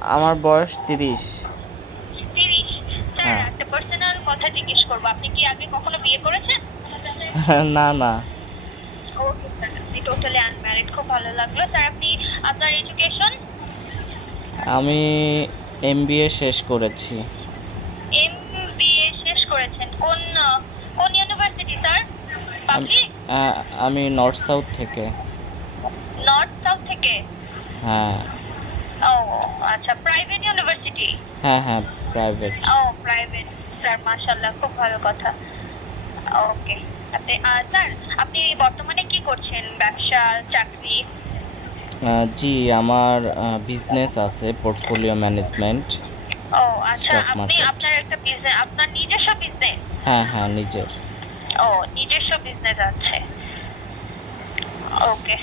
আমার বয়স তিরিশ। হ্যাঁ। একটা পার্সোনাল কথা জিজ্ঞেস করব। আপনি কি আগে কখনো বিয়ে করেছেন? না না। আমি এম শেষ করেছি। শেষ করেছেন। কোন কোন ইউনিভার্সিটি স্যার আমি নর্থ সাউথ থেকে। থেকে হ্যাঁ। ও আচ্ছা প্রাইভেট ইউনিভার্সিটি হ্যাঁ হ্যাঁ প্রাইভেট ও প্রাইভেট স্যার মাশাল্লাহ খুব ভালো কথা। ওকে আপনি স্যার আপনি বর্তমানে কি করছেন? ব্যবসা চাকরি? জি আমার বিজনেস আছে পোর্টফোলিও ম্যানেজমেন্ট ও আচ্ছা আপনি আপনার একটা বিজনেস আপনার নিজস্ব বিজনেস হ্যাঁ হ্যাঁ নিজের। ও নিজস্ব বিজনেস আছে। ওকে।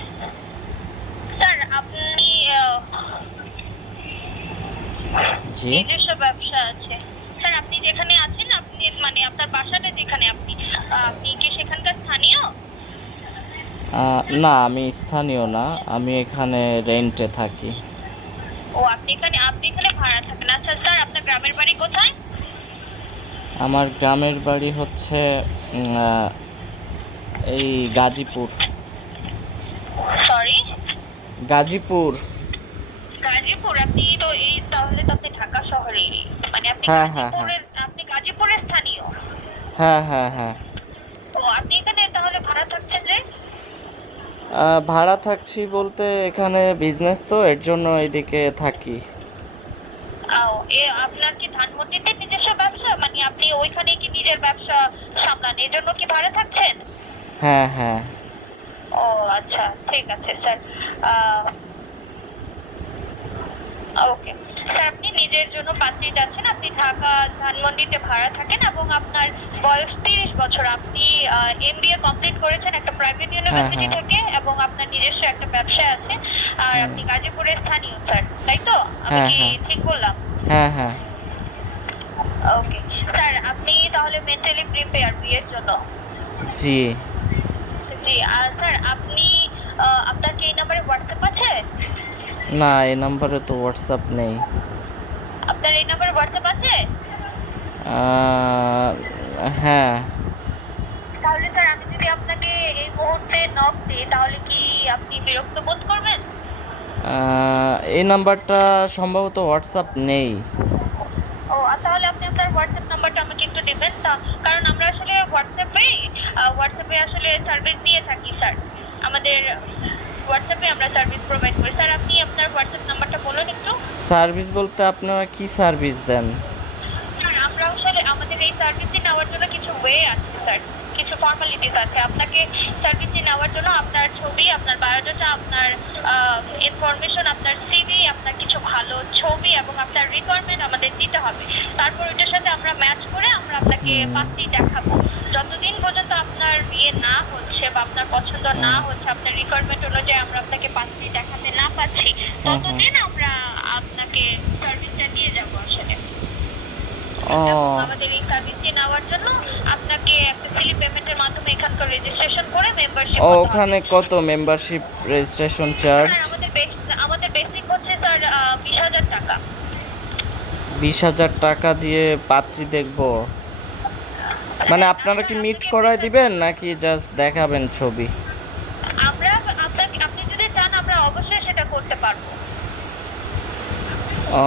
জি। নিজস্ব ব্যবসা আছে। স্যার আপনি যেখানে আছেন আপনি মানে আপনার বাসাটা যেখানে আপনি আপনি কি সেখানকার স্থানীয়? না আমি স্থানীয় না আমি এখানে রেন্টে থাকি। ও আপনি এখানে আপনি এখানে ভাড়া থাকেন। আচ্ছা স্যার আপনার গ্রামের বাড়ি কোথায়? আমার গ্রামের বাড়ি হচ্ছে এই গাজীপুর। গাজীপুর। গাজীপুর আপনি তো এই তাহলে তো আপনি ঢাকা শহরেরই। মানে আপনি হ্যাঁ, হ্যাঁ, হ্যাঁ। আপনি গাজীপুরের স্থানীয়। হ্যাঁ হ্যাঁ হ্যাঁ। ও আপনি এখানে তাহলে ভাড়া থাকছেন যে? ভাড়া থাকছি বলতে এখানে বিজনেস তো এর জন্য এদিকে থাকি। ও এ আপনার কি ধানমন্ডিতে নিজস্ব ব্যবসা? মানে আপনি ওইখানে কি নিজের ব্যবসা সামলান এর জন্য কি ভাড়া থাকছেন? হ্যাঁ হ্যাঁ। ও আচ্ছা ঠিক আছে স্যার। ওকে। স্যার আপনি নিজের জন্য পাত্রী যাচ্ছেন। আপনি ঢাকা ধানমন্ডিতে ভাড়া থাকেন এবং আপনার বয়স তিরিশ বছর। আপনি এম বি এ কমপ্লিট করেছেন একটা প্রাইভেট ইউনিভার্সিটি হ্যাঁ। থেকে এবং আপনার নিজস্ব একটা ব্যবসা আছে। আর আপনি গাজীপুরের স্থানীয় স্যার তাই তো? আমি হ্যাঁ, কি হ্যাঁ। ঠিক বললাম? হ্যাঁ হ্যাঁ। ওকে। স্যার আপনি তাহলে মেন্টালি প্রিপেয়ার বিয়ের জন্য। জি। আর স্যার আপনি আপনার কি এই নাম্বারে হোয়াটসঅ্যাপ আছে? না এই নম্বরে তো হোয়াটসঅ্যাপ নেই। আপনার এই নাম্বারে হোয়াটসঅ্যাপ আছে? হ্যাঁ। তাহলে স্যার আমি যদি আপনাকে এই মুহূর্তে নক দিই তাহলে কি আপনি বিরক্ত বোধ করবেন? এই নাম্বারটা সম্ভবত হোয়াটসঅ্যাপ নেই। ও তাহলে আপনি হোয়াটসঅ্যাপ নাম্বারটা আমাকে একটু দিবেন তা কারণ আমরা আসলে হোয়াটসঅ্যাপে হোয়াটসঅ্যাপে আসলে সার্ভিস দিয়ে থাকি স্যার আমাদের হোয়াটসঅ্যাপে আমরা সার্ভিস প্রোভাইড করি। স্যার আপনি আপনার হোয়াটসঅ্যাপ নাম্বারটা বলুন একটু। সার্ভিস বলতে আপনারা কি সার্ভিস দেন? স্যার আমরা আসলে আমাদের এই সার্ভিসটি নেওয়ার জন্য কিছু ওয়ে আছে স্যার কিছু ফর্মালিটিস আছে। আপনাকে সার্ভিসটি নেওয়ার জন্য আপনার ছবি আপনার বায়োডাটা আপনার ইনফরমেশন আপনার সিভি আপনার কিছু ভালো ছবি এবং আপনার রিকোয়ারমেন্ট আমাদের দিতে হবে তারপর ওইটার সাথে আমরা ম্যাচ করে আমরা আপনাকে। পাত্রী দেখাবো। যতদিন পর্যন্ত আপনার বিয়ে না হচ্ছে বা আপনার পছন্দ না হচ্ছে আপনার রিকোয়ারমেন্ট অনুযায়ী আমরা আপনাকে পাত্রী দেখাতে না পাচ্ছি ততদিন আমরা আপনাকে সার্ভিসটা দিয়ে যাব আসলে। আমাদের এই সার্ভিসটি নেওয়ার জন্য আপনাকে একটা সিলি পেমেন্টের মাধ্যমে এখানকার রেজিস্ট্রেশন করে মেম্বারশিপ ওখানে কত মেম্বারশিপ রেজিস্ট্রেশন চার্জ আমাদের বেস আমাদের বেসিক হচ্ছে স্যার বিশ হাজার টাকা। বিশ হাজার টাকা দিয়ে পাত্রী দেখব। মানে আপনারা কি মিট করায় দিবেন নাকি জাস্ট দেখাবেন ছবি? আমরা আপনাকে আপনি যদি চান আমরা অবশ্যই সেটা করতে পারব। ও।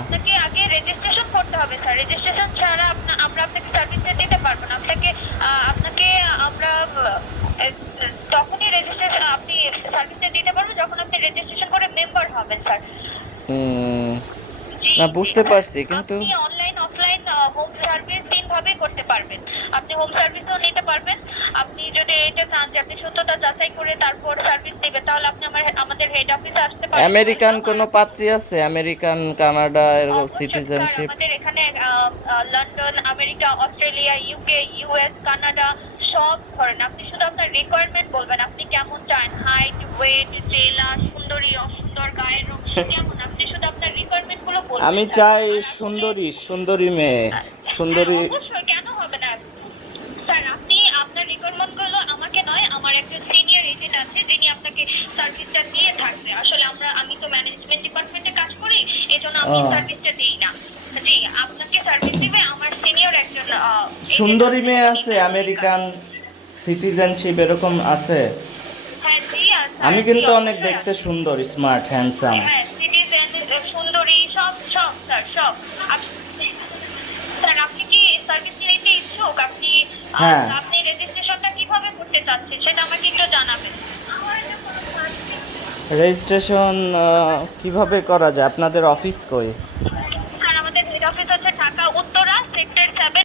আপনাকে আগে রেজিস্ট্রেশন করতে হবে স্যার রেজিস্ট্রেশন ছাড়া আপনা- আমরা আপনাকে সার্ভিসটা দিতে পারব না। আপনাকে আপনাকে আমরা তখনই রেজিস্ট্রেশন আপনি সার্ভিসটা দিতে পারব যখন আপনি রেজিস্ট্রেশন করে মেম্বার হবেন স্যার না বুঝতে পারছি কিন্তু আপনি অনলাইন অফলাইন হোম সার্ভিস তিন ভাবে করতে পারবেন। আপনি হোম সার্ভিসও নিতে পারবেন। আপনি যদি এটা চান যে আপনি সত্যতা যাচাই করে তারপর সার্ভিস নেবেন তাহলে আপনি আমার আমাদের হেড অফিসে আসতে পারেন আমেরিকান কোনো পাত্রী আছে? আমেরিকান কানাডা এরকম সিটিজেনশিপ আমাদের এখানে London America Australia UK US Canada সব ধরনের আপনি শুধু আপনার রিকোয়ারমেন্ট বলবেন আপনি কেমন চান? হাইট ওয়েট জেলা সুন্দরী অসুন্দর গায়ের রং কেমন? আপনি শুধু আপনার রিকোয়ারমেন্টগুলো বলবেন। আমি চাই সুন্দরী সুন্দরী মেয়ে। সুন্দরী সার্ভিসটা দিয়ে থাকবে। আসলে আমরা আমি তো ম্যানেজমেন্ট ডিপার্টমেন্টে কাজ করি এজন্য আমি সার্ভিসটা দিই না। জি আপনাকে সার্ভিস দিবে আমার সিনিয়র একজন সুন্দরী মেয়ে আছে আমেরিকান সিটিজেনশিপ এরকম আছে। হ্যাঁ আমি কিন্তু অনেক দেখতে সুন্দর স্মার্ট হ্যান্ডসাম হ্যাঁ সিটিজেন সুন্দরী সব সব স্যার সব। স্যার আপনি কি সার্ভিস নিতে ইচ্ছুক? আপনি হ্যাঁ। আপনি রেজিস্ট্রেশনটা কীভাবে করতে চাচ্ছেন? সেটা আমাকে একটু জানাবেন। রেজিস্ট্রেশন কীভাবে করা যায়? আপনাদের অফিস কই?